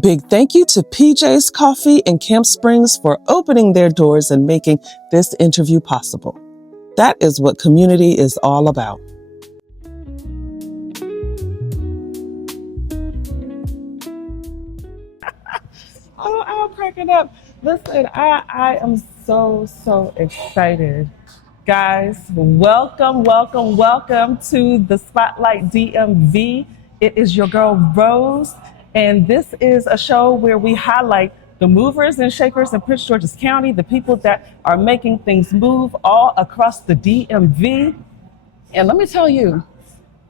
Big thank you to PJ's Coffee in Camp Springs for opening their doors and making this interview possible. That is what community is all about. Oh, I'm cracking up. Listen, I am so excited. Guys, welcome to the Spotlight DMV. It is your girl, Rose, and this is a show where we highlight the movers and shakers in Prince George's County, the people that are making things move all across the DMV. And let me tell you,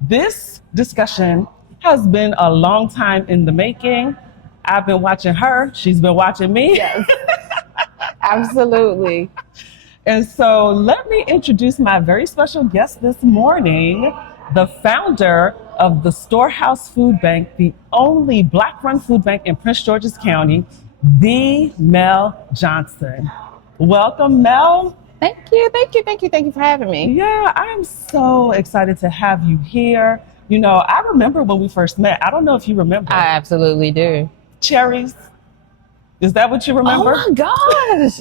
this discussion has been a long time in the making. I've been watching her. She's been watching me. Yes, absolutely. And so let me introduce my very special guest this morning, the founder of the Storehouse Food Bank, the only Black-run food bank in Prince George's County, the Mel Johnson. Welcome, Mel. Thank you for having me. Yeah, I am so excited to have you here. You know, I remember when we first met. I don't know if you remember. I absolutely do. Cherries. Is that what you remember? Oh my gosh.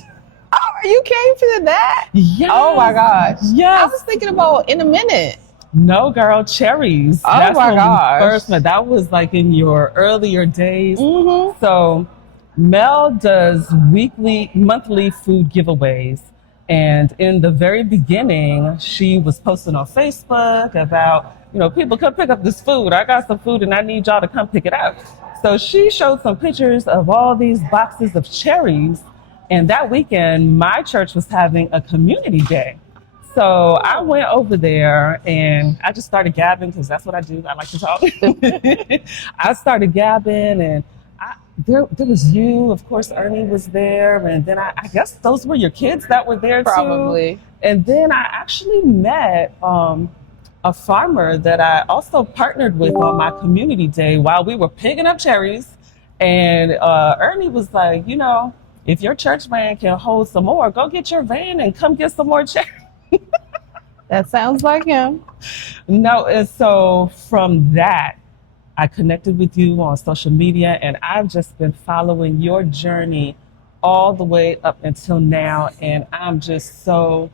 Oh, you came to that? Yes. Oh my gosh. Yes. I was thinking about in a minute. No, girl, cherries. Oh That's my when gosh. we first met. That was like in your earlier days. Mm-hmm. So Mel does monthly food giveaways. And in the very beginning, she was posting on Facebook about, people come pick up this food. I got some food and I need y'all to come pick it up. So she showed some pictures of all these boxes of cherries. And that weekend, my church was having a community day. So I went over there and I just started gabbing because that's what I do. I like to talk. I started gabbing and there was you. Of course, Ernie was there. And then I guess those were your kids that were there Probably. too. And then I actually met a farmer that I also partnered with on my community day while we were picking up cherries. And Ernie was like, if your church van can hold some more, go get your van and come get some more cherries. That sounds like him. No, and so from that, I connected with you on social media, and I've just been following your journey all the way up until now. And I'm just so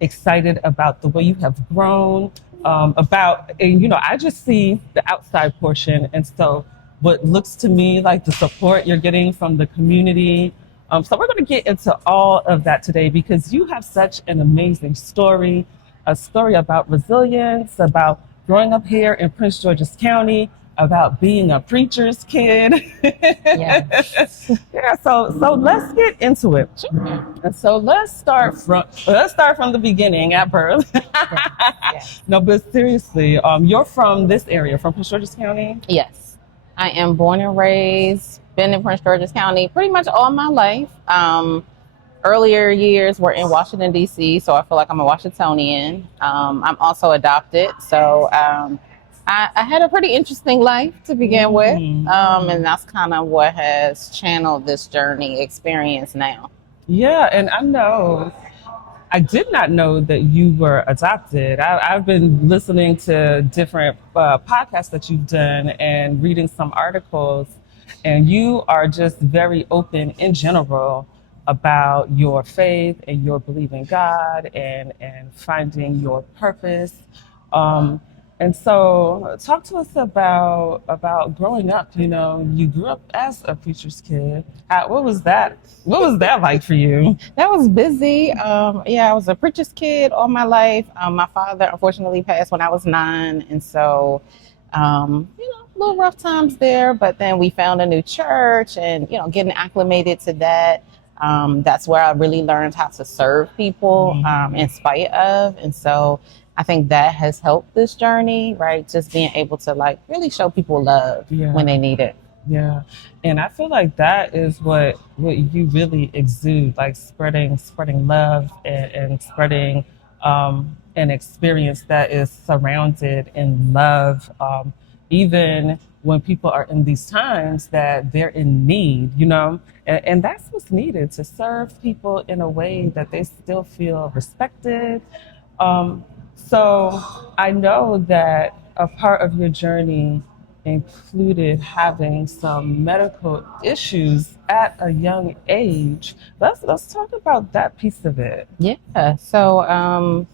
excited about the way you have grown, I just see the outside portion. And so what looks to me like the support you're getting from the community. So we're going to get into all of that today because you have such an amazing story, a story about resilience, about growing up here in Prince George's County, about being a preacher's kid. Yes. Yeah, so let's get into it. Sure. And so let's start from the beginning at birth. Yes. No, but seriously, you're from this area, from Prince George's County? Yes. I am born and raised, been in Prince George's County pretty much all my life. Earlier years were in Washington, D.C., so I feel like I'm a Washingtonian. I'm also adopted, so I had a pretty interesting life to begin with, and that's kind of what has channeled this journey experience now. Yeah, and I did not know that you were adopted. I've been listening to different podcasts that you've done and reading some articles, and you are just very open in general about your faith and your belief in God and finding your purpose. And so talk to us about growing up. You grew up as a preacher's kid. What was that like for you? That was busy. I was a preacher's kid all my life. My father unfortunately passed when I was 9. And so, little rough times there, but then we found a new church and, getting acclimated to that. That's where I really learned how to serve people in spite of. And so I think that has helped this journey, right? Just being able to really show people love when they need it. Yeah. And I feel like that is what you really exude, like spreading love and spreading an experience that is surrounded in love, even when people are in these times that they're in need, and that's what's needed, to serve people in a way that they still feel respected. So I know that a part of your journey included having some medical issues at a young age. Let's talk about that piece of it. Yeah. So,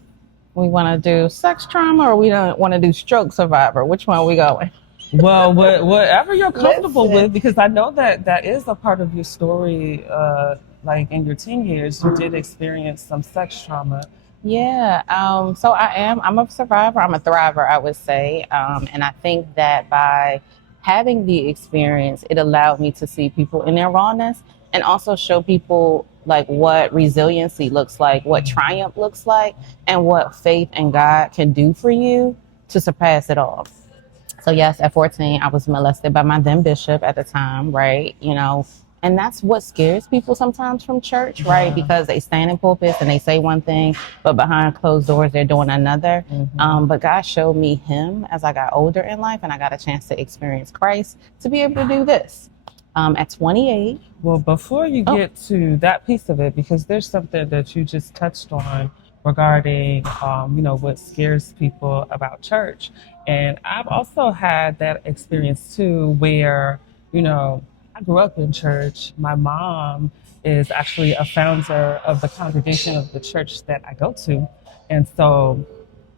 we want to do sex trauma or we don't want to do stroke survivor? Which one are we going? Well, whatever you're comfortable Listen. with, because I know that that is a part of your story. Like in your teen years, you did experience some sex trauma. Yeah, so I'm a survivor, I'm a thriver, I would say. And I think that by having the experience, it allowed me to see people in their rawness and also show people like what resiliency looks like, what triumph looks like, and what faith in God can do for you to surpass it all. So yes, at 14, I was molested by my then bishop at the time, right? And that's what scares people sometimes from church, right? Yeah. Because they stand in pulpits and they say one thing, but behind closed doors, they're doing another. But God showed me him as I got older in life and I got a chance to experience Christ to be able to do this. At 28. Well, before you get to that piece of it, because there's something that you just touched on regarding, what scares people about church. And I've also had that experience too, where, I grew up in church. My mom is actually a founder of the congregation of the church that I go to. And so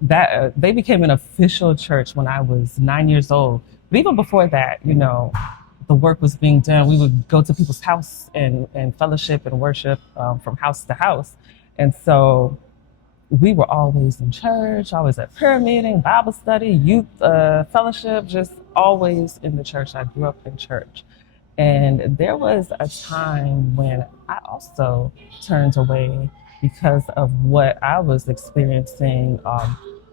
that they became an official church when I was 9 years old. But even before that, the work was being done. We would go to people's house and fellowship and worship from house to house. And so we were always in church, always at prayer meeting, Bible study, youth fellowship, just always in the church. I grew up in church. And there was a time when I also turned away because of what I was experiencing,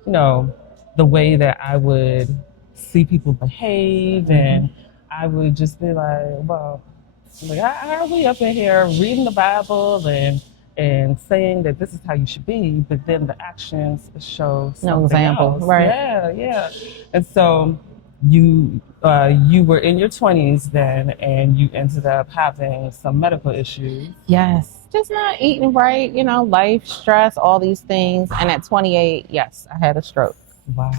the way that I would see people behave. And I would just be like, well, how are we up in here reading the Bible and saying that this is how you should be, but then the actions show something No example, else. right? Yeah. And so you were in your 20s then, and you ended up having some medical issues. Yes. Just not eating right, life, stress, all these things. And at 28, yes, I had a stroke. Wow.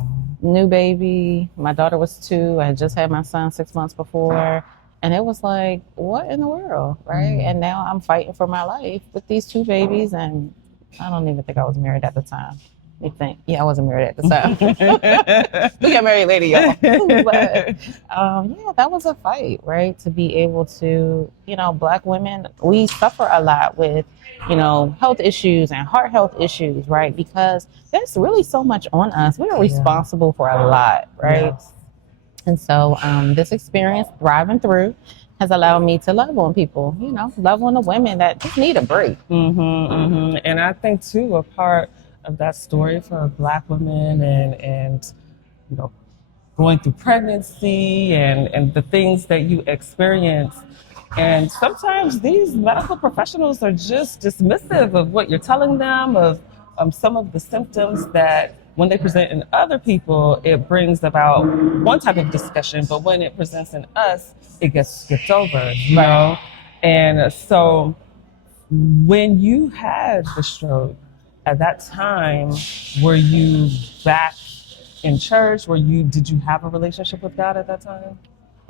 New baby. My daughter was 2. I had just had my son 6 months before. And it was like, what in the world, right? And now I'm fighting for my life with these 2 babies. And I don't even think I was married at the time. You think? Yeah, I wasn't married at the time. We got married later, y'all. But that was a fight, right? To be able to, Black women, we suffer a lot with, health issues and heart health issues, right? Because there's really so much on us. We are responsible for a lot, right? Yes. And so this experience, thriving through, has allowed me to love on people, love on the women that just need a break. And I think, too, a part of that story for Black women and going through pregnancy and the things that you experience. And sometimes these medical professionals are just dismissive of what you're telling them, of some of the symptoms that when they present in other people, it brings about one type of discussion, but when it presents in us, it gets skipped over, you know? And so when you had the stroke, at that time, were you back in church? Did you have a relationship with God at that time?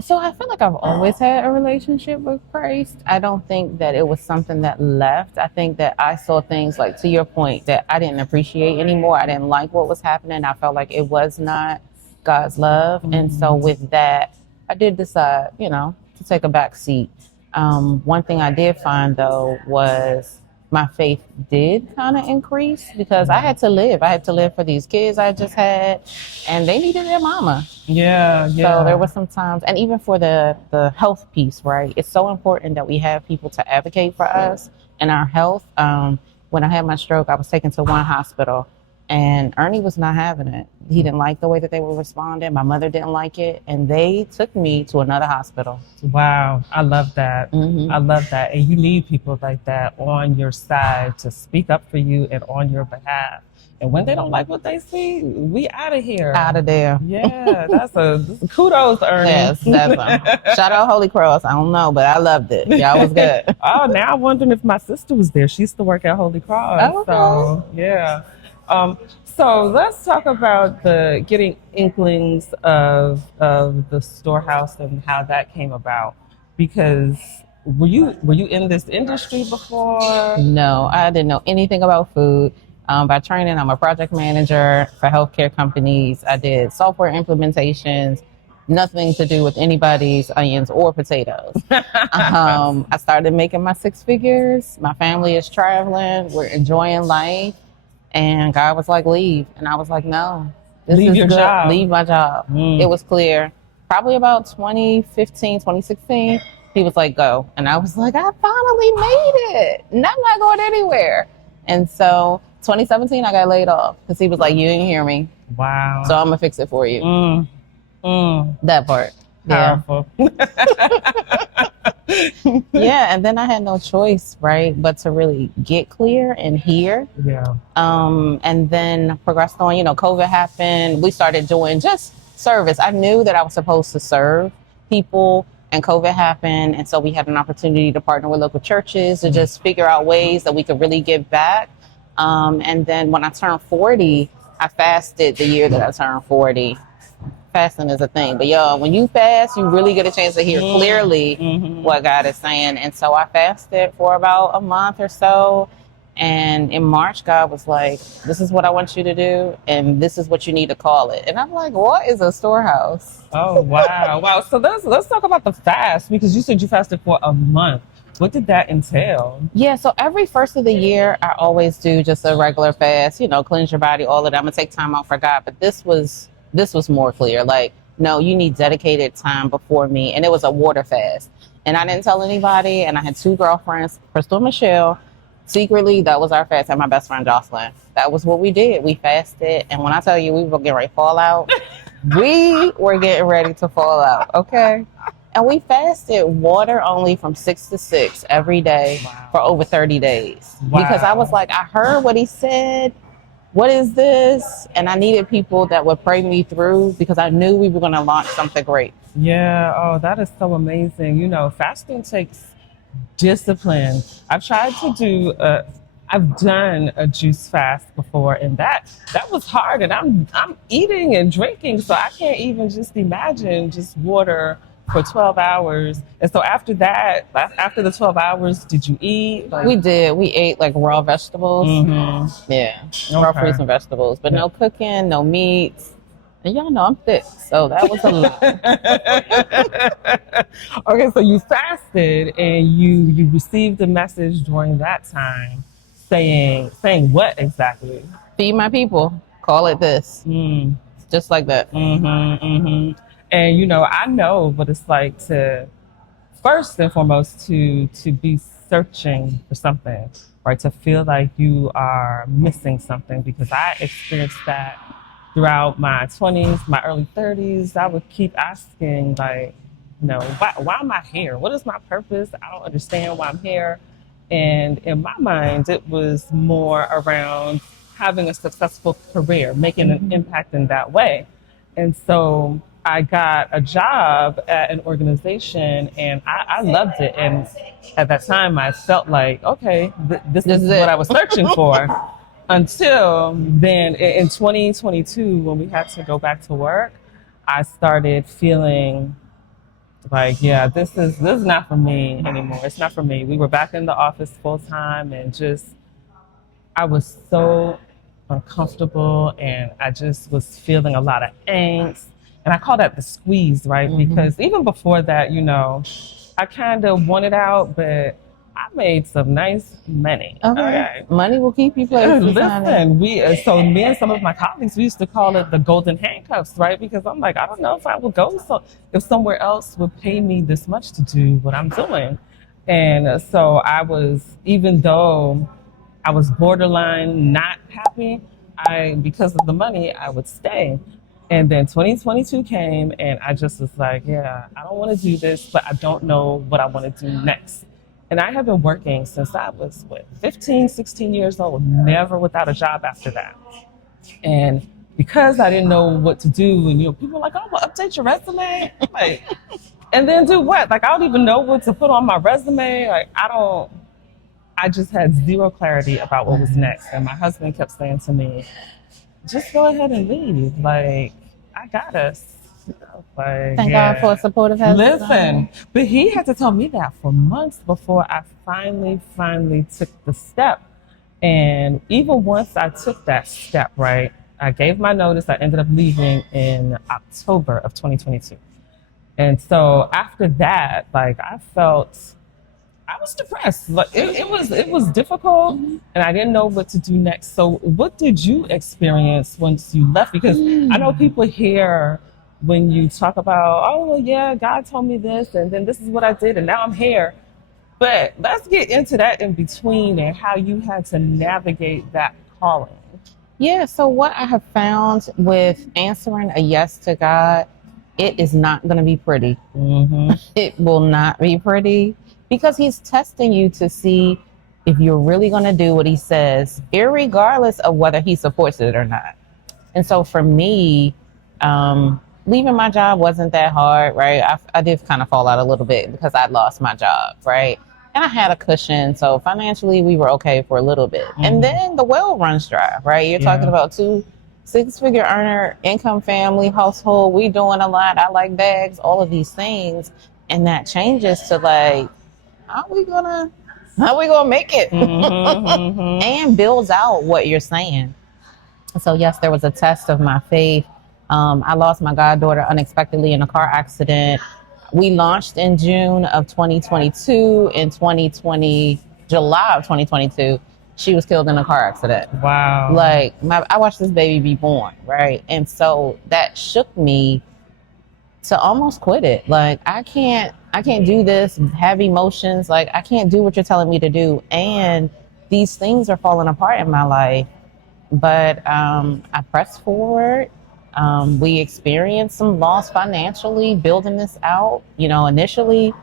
So I feel like I've always had a relationship with Christ. I don't think that it was something that left. I think that I saw things, like to your point, that I didn't appreciate anymore. I didn't like what was happening. I felt like it was not God's love. And so with that, I did decide, to take a back seat. One thing I did find, though, was my faith did kind of increase because I had to live. I had to live for these kids I just had, and they needed their mama. Yeah. So there were some times, and even for the health piece, right? It's so important that we have people to advocate for us and our health. When I had my stroke, I was taken to one hospital, and Ernie was not having it. He didn't like the way that they were responding. My mother didn't like it, and they took me to another hospital. Wow, I love that. I love that. And you need people like that on your side to speak up for you and on your behalf. And when they don't like what they see, we out of here. Out of there. Yeah, that's a kudos, Ernie. Yes, definitely. Shout out Holy Cross. I don't know, but I loved it. Y'all was good. Oh, now I'm wondering if my sister was there. She used to work at Holy Cross. Oh, okay. So, yeah. So let's talk about the getting inklings of the storehouse and how that came about. Because were you in this industry before? No, I didn't know anything about food. By training, I'm a project manager for healthcare companies. I did software implementations, nothing to do with anybody's onions or potatoes. I started making my six figures. My family is traveling. We're enjoying life. And God was like, leave. And I was like, no, this Leave is your good. job. Leave my job. It Mm. was clear. Probably about 2015, 2016. He was like, go. And I was like, I finally made it. And I'm not going anywhere. And so 2017, I got laid off because he was like, you didn't hear me. Wow. So I'm going to fix it for you. Mm. Mm. That part. Yeah. Powerful. Yeah. And then I had no choice, right? But to really get clear and hear. Yeah. And then progressed on, COVID happened. We started doing just service. I knew that I was supposed to serve people, and COVID happened. And so we had an opportunity to partner with local churches to just figure out ways that we could really give back. And then when I turned 40, I fasted the year that I turned 40. Fasting is a thing, but when you fast, you really get a chance to hear clearly what God is saying. And so I fasted for about a month or so. And in March, God was like, this is what I want you to do, and this is what you need to call it. And I'm like, what is a storehouse? Oh, wow. Wow. So let's talk about the fast, because you said you fasted for a month. What did that entail? Yeah, so every first of the year, I always do just a regular fast, cleanse your body, all of that. I'm going to take time out for God. But this was more clear. Like, no, you need dedicated time before me. And it was a water fast. And I didn't tell anybody. And I had two girlfriends, Crystal and Michelle. Secretly, that was our fast, and my best friend Jocelyn. That was what we did. We fasted. And when I tell you we were getting ready to fall out, we were getting ready to fall out. Okay. And we fasted water only from 6 to 6 every day for over 30 days. Wow. Because I was like, I heard what he said. What is this? And I needed people that would pray me through because I knew we were going to launch something great. Yeah. Oh, that is so amazing. Fasting takes discipline. I've done a juice fast before, and that was hard. And I'm eating and drinking, so I can't even just imagine just water for 12 hours. And so after the 12 hours, did you eat? We did. We ate like raw vegetables. Mm-hmm. Yeah, raw Okay. fruits and vegetables, but no cooking, no meats. And y'all know I'm thick, so that was a lot. Okay, so you fasted and you received a message during that time saying what exactly? Feed my people. Call it this. Just like that. Mm-hmm, mm-hmm. And I know what it's like to first and foremost to be searching for something, right? To feel like you are missing something, because I experienced that throughout my 20s, my early 30s. I would keep asking, like, why am I here? What is my purpose? I don't understand why I'm here. And in my mind, it was more around having a successful career, making an impact in that way. And so I got a job at an organization, and I loved it. And at that time, I felt like, okay, this is what I was searching for. Until then, in 2022, when we had to go back to work, I started feeling like, yeah, this is not for me anymore. It's not for me. We were back in the office full time, and I was so uncomfortable, and I just was feeling a lot of angst. And I call that the squeeze, right? Mm-hmm. Because even before that, I kind of wanted out, but I made some nice money. Okay. Money will keep you places. Listen, me and some of my colleagues, we used to call it the golden handcuffs, right? Because I'm like, I don't know if I would go if somewhere else would pay me this much to do what I'm doing. And so even though I was borderline not happy, because of the money, I would stay. And then 2022 came, and I just was like, yeah, I don't want to do this, but I don't know what I want to do next. And I have been working since I was, 15, 16 years old, never without a job after that. And because I didn't know what to do, and people were like, oh, well, update your resume. And then do what? Like, I don't even know what to put on my resume. Like, I just had zero clarity about what was next. And my husband kept saying to me, just go ahead and leave. Like, I got us. Like, Thank God for a yeah. supportive Listen, husband. but he had to tell me that for months before I finally took the step. And even once I took that step, right, I gave my notice. I ended up leaving in October of 2022. And so after that, like I was depressed. Like it was difficult, and I didn't know what to do next. So what did you experience once you left? Because I know people hear when you talk about, oh well, yeah, God told me this, and then this is what I did, and now I'm here. But let's get into that in between and how you had to navigate that calling. Yeah, so what I have found with answering a yes to God, it is not going to be pretty. Mm-hmm. It will not be pretty because He's testing you to see if you're really going to do what He says, irregardless of whether He supports it or not. And so for me, leaving my job wasn't that hard, right? I did kind of fall out a little bit because I lost my job, right? And I had a cushion, so financially we were okay for a little bit. And then the well runs dry, right? You're talking Yeah. about two six-figure earner, income family, household. We doing a lot. I like bags, all of these things, and that changes to like, how we gonna make it? And builds out what you're saying. So yes, there was a test of my faith. I lost my goddaughter unexpectedly in a car accident. We launched in June of 2022. In 2020, July of 2022, she was killed in a car accident. Wow. Like I watched this baby be born, right? And so that shook me to almost quit it. Like I can't do this, have emotions. Like I can't do what you're telling me to do. And these things are falling apart in my life. But I pressed forward. We experienced some loss financially building this out. You know, initially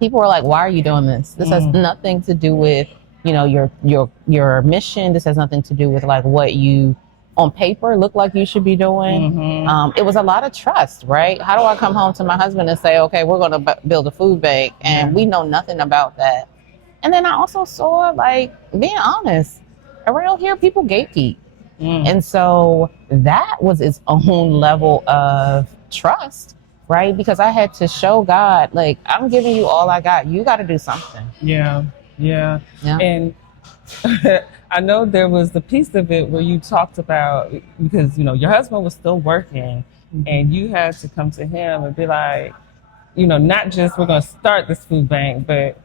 people were like, why are you doing this? This has nothing to do with, you know, your mission. This has nothing to do with like what you on paper look like you should be doing. It was a lot of trust, right? How do I come home to my husband and say, okay, we're going to build a food bank, and we know nothing about that. And then I also saw, like, being honest, around here people gatekeep. And so that was its own level of trust, right? Because I had to show God, like, I'm giving you all I got. You got to do something. Yeah. Yeah. And I know there was the piece of it where you talked about, because, you know, your husband was still working and you had to come to him and be like, you know, not just we're going to start this food bank, but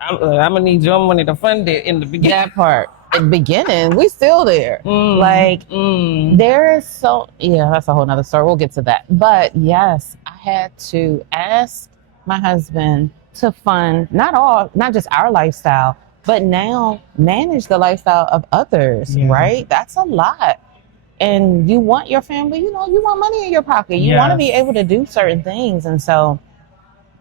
I'm going to need your money to fund it in the beginning. That part. At the beginning, we still there. There is that's a whole nother story. We'll get to that. But yes, I had to ask my husband to fund not just our lifestyle, but now manage the lifestyle of others, right? That's a lot. And you want your family, you know, you want money in your pocket. You want to be able to do certain things. And so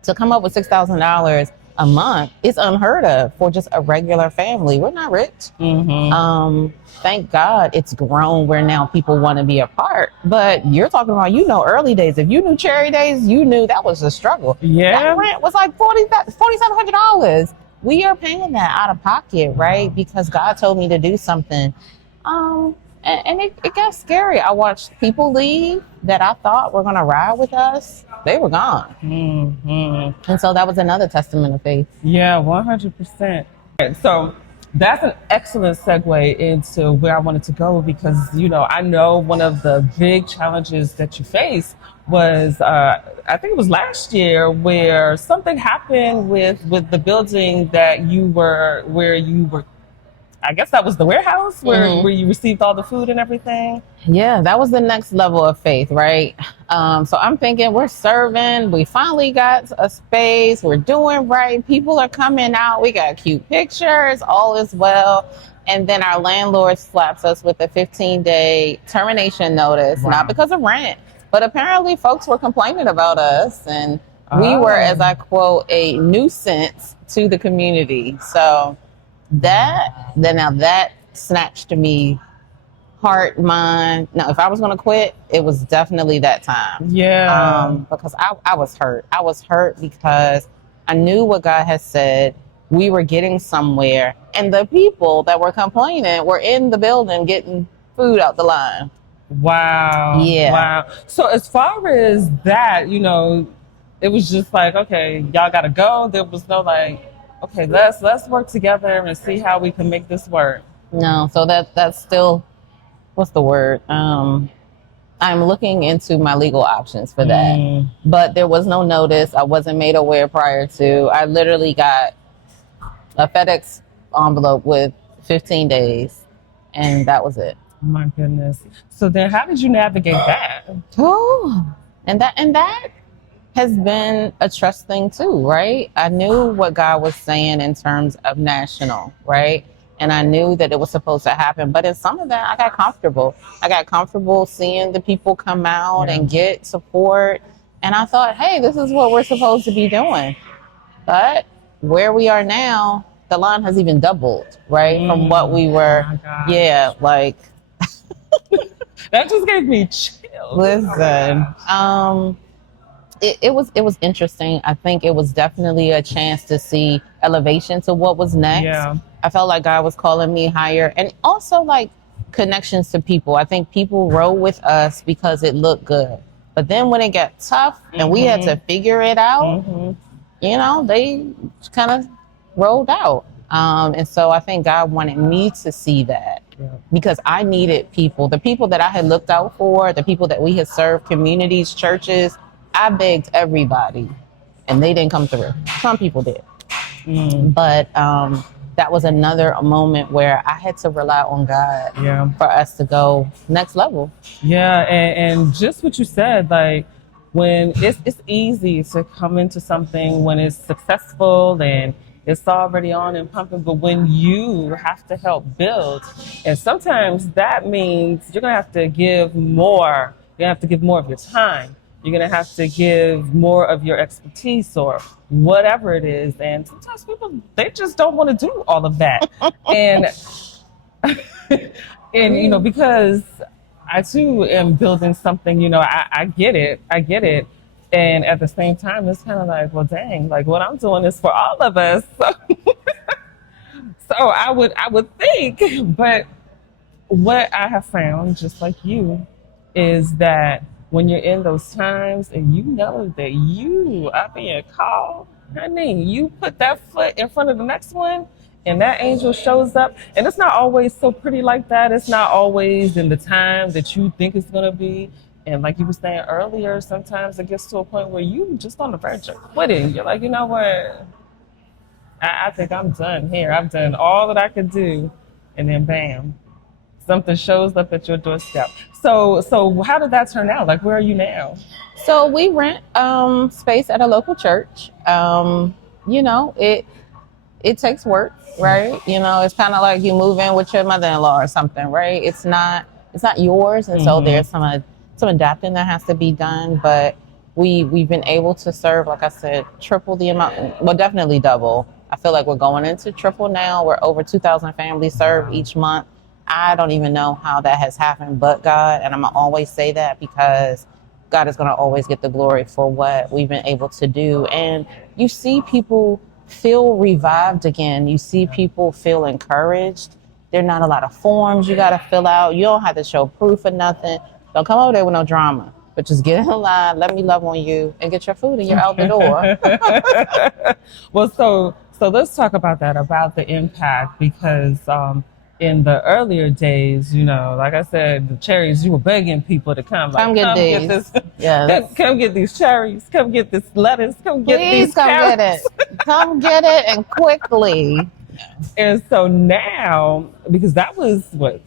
to come up with $6,000 a month is unheard of for just a regular family. We're not rich. Thank God it's grown where now people want to be a part. But you're talking about, you know, early days. If you knew Cherry Days, you knew that was a struggle. That rent was like $4,700. We are paying that out of pocket, right? Because God told me to do something. And it got scary. I watched people leave that I thought were going to ride with us. They were gone. And so that was another testament of faith. Yeah, 100%. So that's an excellent segue into where I wanted to go, because, you know, I know one of the big challenges that you faced was, I think it was last year, where something happened with the building that where you were, I guess that was the warehouse where you received all the food and everything. Yeah, that was the next level of faith, right? So I'm thinking, we're serving. We finally got a space. We're doing right. People are coming out. We got cute pictures. All is well. And then our landlord slaps us with a 15-day termination notice, not because of rent, but apparently folks were complaining about us. And we were, as I quote, a nuisance to the community. So that snatched me, heart, mind. Now, if I was going to quit, it was definitely that time. Yeah. Because I was hurt. I was hurt because I knew what God had said. we were getting somewhere, and the people that were complaining were in the building getting food out the line. Wow. Yeah. Wow. So as far as that, it was just like, okay, y'all gotta go. There was no like, okay, let's work together and see how we can make this work. No, so that's still, what's the word? I'm looking into my legal options for that. Mm, But there was no notice. I wasn't made aware prior to. I literally got a FedEx envelope with 15 days, and that was it. my goodness. So then how did you navigate that? Oh, and that has been a trust thing too, right? I knew what God was saying in terms of national, right? And I knew that it was supposed to happen. But in some of that, I got comfortable. I got comfortable seeing the people come out Yeah. and get support. And I thought, hey, this is what we're supposed to be doing. But where we are now, the line has even doubled, right? From what we were. Oh my God. Yeah, like, That just gave me chills. listen. It was interesting. I think it was definitely a chance to see elevation to what was next. Yeah. I felt like God was calling me higher, and also like connections to people. I think people rode with us because it looked good. But then when it got tough and we had to figure it out, they kind of rolled out. And so I think God wanted me to see that Yeah. because I needed people, the people that I had looked out for, the people that we had served, communities, churches. I begged everybody and they didn't come through. Some people did. But that was another moment where I had to rely on God Yeah. for us to go next level. Yeah, and just what you said, like when it's easy to come into something when it's successful and it's already on and pumping, but when you have to help build, and sometimes that means you're gonna have to give more. You're gonna have to give more of your time. You're gonna have to give more of your expertise or whatever it is. And sometimes people they just don't want to do all of that. And and because I too am building something, I get it. I get it. And at the same time it's kind of like, well dang, like what I'm doing is for all of us. So I would think, but what I have found, just like you, is that when you're in those times and you know that you are being called, honey, you put that foot in front of the next one and that angel shows up. And it's not always so pretty like that. It's not always in the time that you think it's going to be. And like you were saying earlier, sometimes it gets to a point where you just on the verge of quitting. You're like, you know what? I think I'm done here. I've done all that I could do. And then bam, something shows up at your doorstep. So how did that turn out? Like, where are you now? So we rent space at a local church. It takes work, right? It's kind of like you move in with your mother-in-law or something, right? It's not yours, and so there's some adapting that has to be done. But we've been able to serve, like I said, triple the amount. Well, definitely double. I feel like we're going into triple now. We're over 2,000 families served each month. I don't even know how that has happened, but God, and I'm gonna always say that because God is gonna always get the glory for what we've been able to do. And you see people feel revived again. You see people feel encouraged. There are not a lot of forms you gotta fill out. You don't have to show proof of nothing. Don't come over there with no drama, but just get in line, let me love on you, and get your food, and you're out the door. Well, so let's talk about that, about the impact, because in the earlier days, like I said, the cherries, you were begging people to come. Like, Come get these. this. Yes. Come get these cherries. Come get this lettuce. Come get Please these come carrots. get it. Come get it, and quickly. And so now, because that was what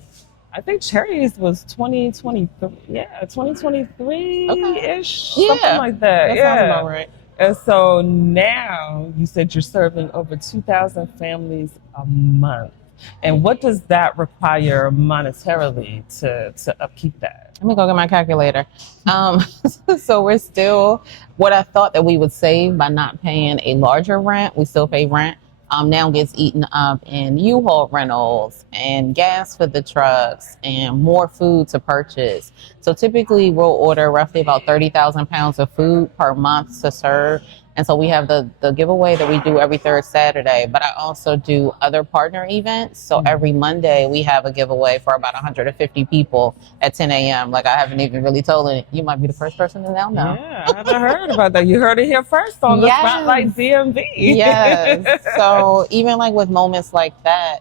I think cherries was 2023. Yeah, 2023-ish, something like that. That yeah. sounds about right. And so now you said you're serving over 2,000 families a month. And what does that require monetarily to upkeep that? Let me go get my calculator. So we're still, what I thought that we would save by not paying a larger rent, we still pay rent, now gets eaten up in U-Haul rentals and gas for the trucks and more food to purchase. So typically we'll order roughly about 30,000 pounds of food per month to serve. And so we have the giveaway that we do every third Saturday, but I also do other partner events. So every Monday we have a giveaway for about 150 people at 10 a.m. Like, I haven't even really told it. You might be the first person to now know. Yeah, I haven't heard about that. You heard it here first on the Spotlight DMV. Yes. So even like with moments like that,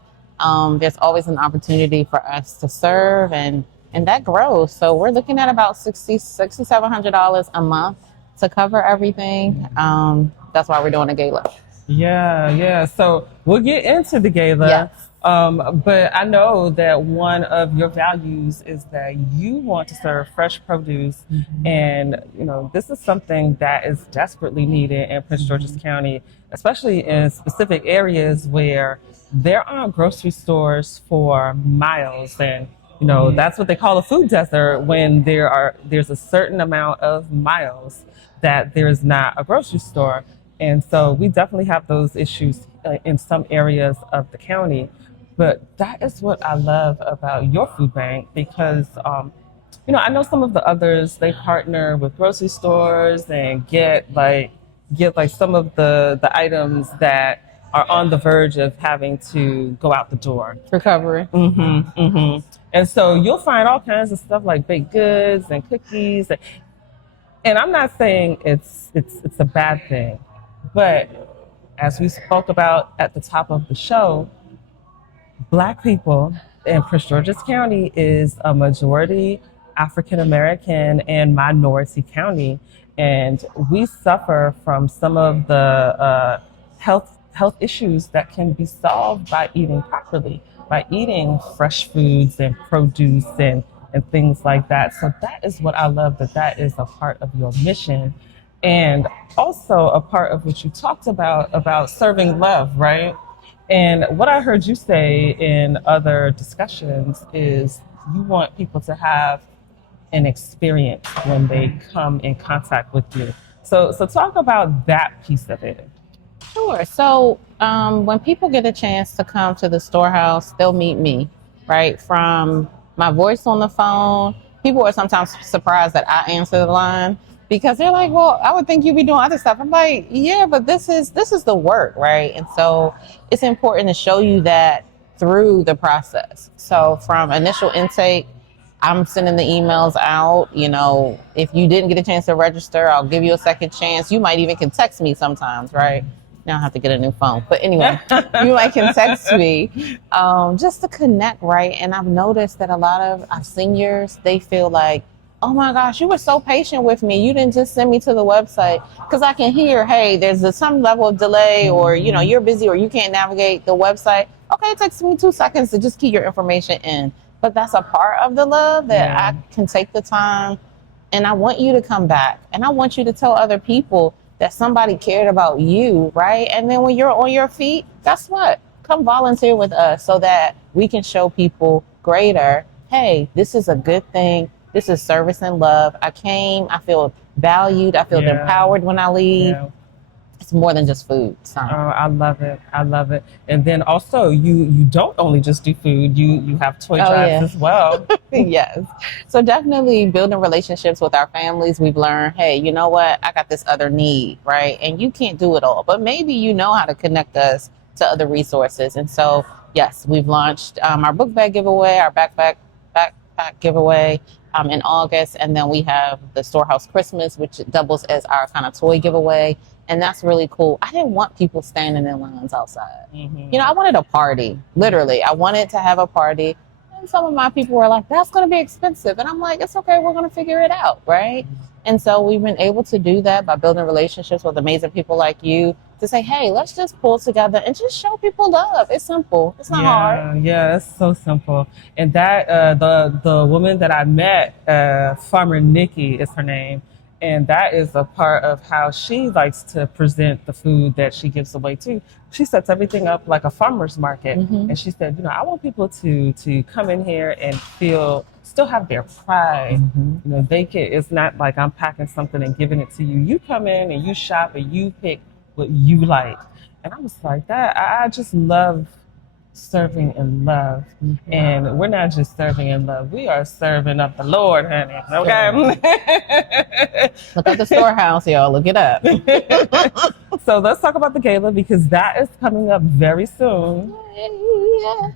there's always an opportunity for us to serve, and that grows. So we're looking at about $6,700 a month to cover everything. That's why we're doing a gala. Yeah. So we'll get into the gala. Yes. But I know that one of your values is that you want to serve fresh produce. And, this is something that is desperately needed in Prince George's County, especially in specific areas where there aren't grocery stores for miles. And, that's what they call a food desert, when there's a certain amount of miles that there's not a grocery store. And so we definitely have those issues in some areas of the county. But that is what I love about your food bank, because, I know some of the others, they partner with grocery stores and get some of the items that are on the verge of having to go out the door. Recovery. And so you'll find all kinds of stuff like baked goods and cookies. And I'm not saying it's a bad thing, but as we spoke about at the top of the show, Black people in Prince George's County is a majority African American and minority county, and we suffer from some of the health issues that can be solved by eating properly, by eating fresh foods and produce and things like that. So that is what I love, that is a part of your mission, and also a part of what you talked about serving love, right? And what I heard you say in other discussions is you want people to have an experience when they come in contact with you. So talk about that piece of it. Sure. So when people get a chance to come to the Storehouse, they'll meet me, right? From my voice on the phone. People are sometimes surprised that I answer the line, because they're like, well, I would think you'd be doing other stuff. I'm like, yeah, but this is the work, right? And so it's important to show you that through the process. So from initial intake, I'm sending the emails out. If you didn't get a chance to register, I'll give you a second chance. You might even can text me sometimes, right? Now I have to get a new phone. But anyway, you might can text me just to connect, right? And I've noticed that a lot of our seniors, they feel like, oh my gosh, you were so patient with me. You didn't just send me to the website. Because I can hear, hey, there's some level of delay, or, you're busy, or you can't navigate the website. Okay, it takes me 2 seconds to just key your information in. But that's a part of the love that I can take the time. And I want you to come back. And I want you to tell other people that somebody cared about you, right? And then when you're on your feet, guess what? Come volunteer with us so that we can show people greater, hey, this is a good thing. This is service and love. I came, I feel valued, I feel empowered when I leave. Yeah. It's more than just food. So. Oh, I love it. And then also you don't only just do food, you have toy drives as well. Yes. So definitely building relationships with our families. We've learned, hey, you know what? I got this other need, right? And you can't do it all, but maybe you know how to connect us to other resources. And so, yes, we've launched our book bag giveaway, our backpack giveaway in August. And then we have the Storehouse Christmas, which doubles as our kind of toy giveaway. And that's really cool. I didn't want people standing in lines outside. I wanted a party, literally. I wanted to have a party. And some of my people were like, that's going to be expensive. And I'm like, it's okay. We're going to figure it out, right? And so we've been able to do that by building relationships with amazing people like you to say, hey, let's just pull together and just show people love. It's simple. It's not hard. Yeah, it's so simple. And that the woman that I met, Farmer Nikki is her name. And that is a part of how she likes to present the food that she gives away too. She sets everything up like a farmer's market. And she said, I want people to come in here and still have their pride. It's not like I'm packing something and giving it to you. You come in and you shop and you pick what you like. And I was like, I just love serving in love. And we're not just serving in love, we are serving up the Lord, honey. Okay. Look up the Storehouse, y'all. Look it up. So let's talk about the gala because that is coming up very soon. Yeah.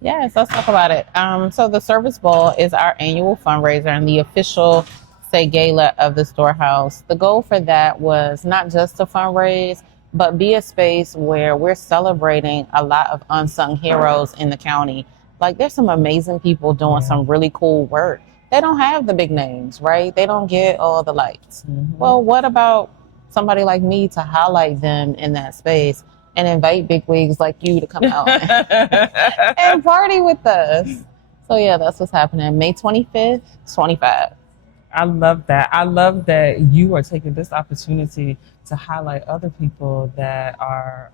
Yes, let's talk about it. So the Service Ball is our annual fundraiser and the official, say, gala of the Storehouse. The goal for that was not just to fundraise, but be a space where we're celebrating a lot of unsung heroes in the county. Like there's some amazing people doing some really cool work. They don't have the big names, right? They don't get all the lights. Well, what about somebody like me to highlight them in that space and invite bigwigs like you to come out and party with us? So yeah, that's what's happening. May 25th, 25. I love that. I love that you are taking this opportunity to highlight other people that are,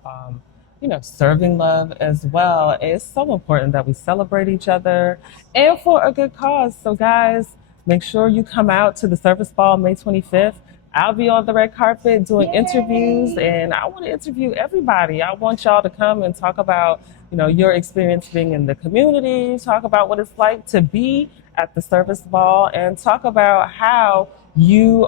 serving love as well. It's so important that we celebrate each other and for a good cause. So guys, make sure you come out to the Service Ball May 25th. I'll be on the red carpet doing interviews, and I want to interview everybody. I want y'all to come and talk about, your experience being in the community, talk about what it's like to be at the Service Ball, and talk about how you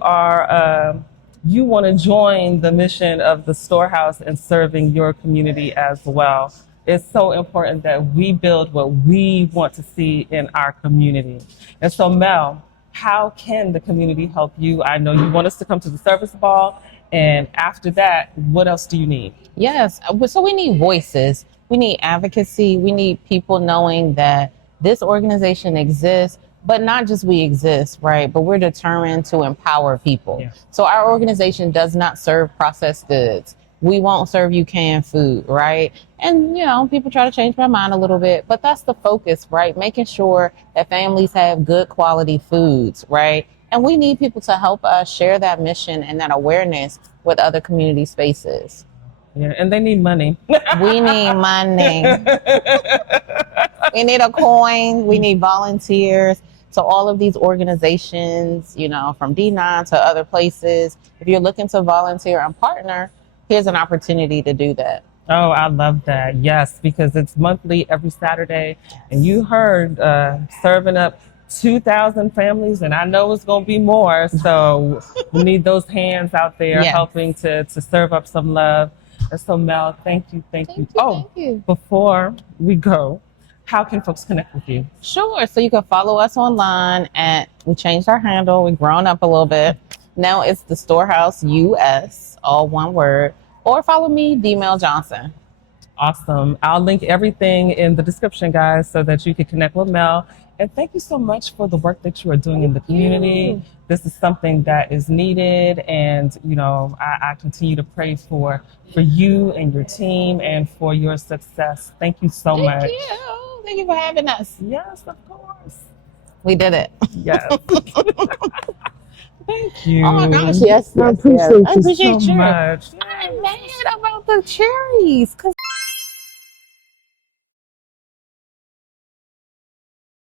want to join the mission of the Storehouse and serving your community as well. It's so important that we build what we want to see in our community. And so, Mel, how can the community help you? I know you want us to come to the Service Ball, and after that, what else do you need? Yes, so we need voices. We need advocacy. We need people knowing that this organization exists, but not just we exist, right? But we're determined to empower people. Yeah. So our organization does not serve processed goods. We won't serve you canned food, right? And, people try to change my mind a little bit, but that's the focus, right? Making sure that families have good quality foods, right? And we need people to help us share that mission and that awareness with other community spaces. Yeah, and they need money. We need money. We need a coin. We need volunteers. So all of these organizations, from D9 to other places, if you're looking to volunteer and partner, here's an opportunity to do that. Oh, I love that. Yes, because it's monthly every Saturday. And you heard serving up 2,000 families, and I know it's going to be more. So we need those hands out there helping to serve up some love. And so, Mel, thank you. Thank you. Before we go, how can folks connect with you? Sure. So you can follow us online we changed our handle. We've grown up a little bit. Now it's the Storehouse US, all one word. Or follow me, Mel Johnson. Awesome. I'll link everything in the description, guys, so that you can connect with Mel. And thank you so much for the work that you are doing in the community. This is something that is needed. And, I continue to pray for you and your team and for your success. Thank you so much. Thank you for having us. Yes, of course. We did it. Yes. Thank you. Oh my gosh, yes. I appreciate you so much. I'm mad about the cherries.